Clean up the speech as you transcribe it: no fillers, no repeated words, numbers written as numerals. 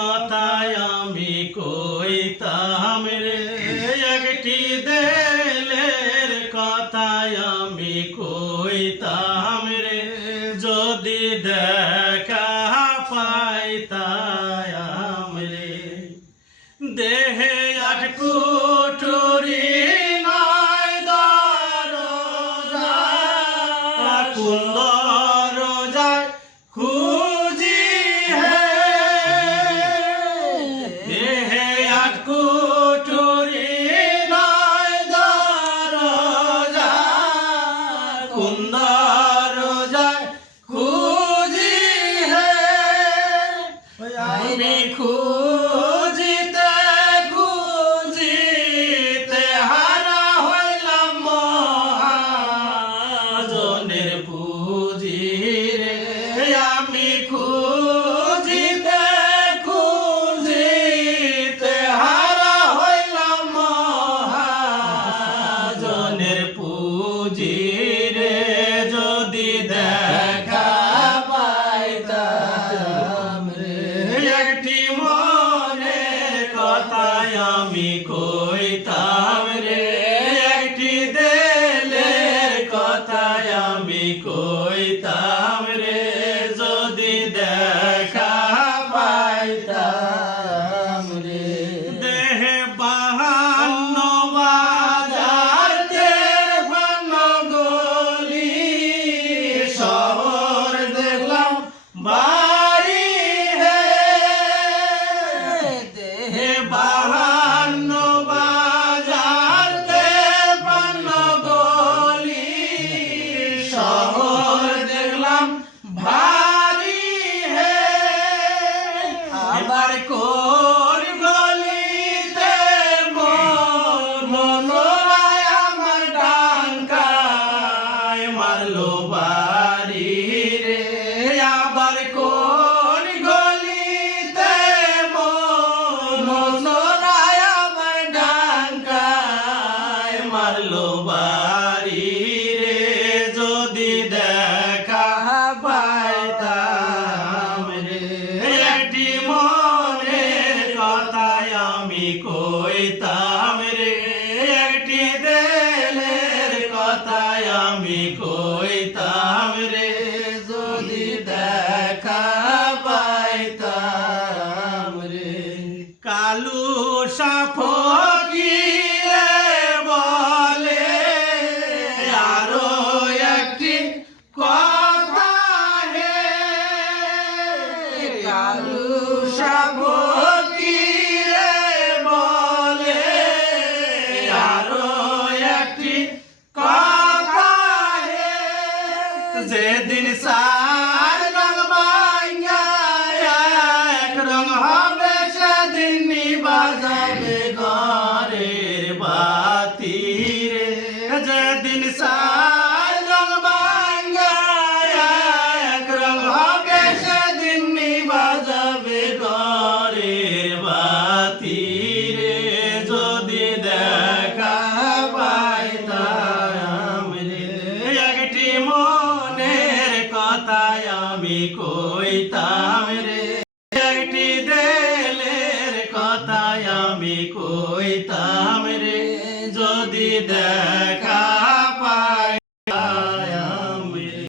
কথায় আমি কইতাম রে, একটি দিলের কথায় আমি কইতাম রে, যদি দেখা পাইতাম রে। দেহে আট কুঠুরি নয় দরজা, কোন দরজায় খুঁজি হে। দেহে আট কুঠুরি নয় দরজা, কোন দরজায় খুঁজি হে। আমি খুঁজিতে খুঁজিতে হারা হইলাম মহাজনের পুঁজি রে। আমি খুঁজিতে খুঁজিতে হারা হইলাম মহাজনের পুঁজি রে, যদি দেখা পাইতাম রে। একটি মনের কথায় আমি কইতাম রে, একটি দিলের কথায় আমি কইতাম রে, যদি দেখা পাইতাম রে। দেহে বাহান্ন বাজার 53 গলি, শহর দেখলাম বাড়ি হে। দেহে বাহান্ন বাজার 53 গলি, শহর দেখলাম ভারী হে। আবার কোন গলিতে মনোরায় আমার ডাঙ্কায় মারলো বাড়ি রে। আবার কোন গলিতে মনোরায় আমার ডাঙ্কায় মারলো বাড়ি রে, যদি দেখা পাইতাম রে। একটি মনের কথায় আমি কইতাম রে, একটি দিলের কথায় আমি কইতাম রে, যদি দেখা পাইতাম রে। কালু ফকিরে বলে আরো একটি কথা হে। কালু ফকিরে বলে আরো একটি কথা হে। যেদিন চার রং ভাঙা এক রং হবে, সেদিন নিভা যাবে ঘরের বাতি রে। যেদিন চার রং ভাঙা এক রং হবে, সেদিন নিভা যাবে ঘরের বাতি রে, যদি দেখা পাইতাম রে। একটি মনের কথায় আমি কইতাম রে, একটি দিলের কথায় আমি কইতাম রে, যদি দেখা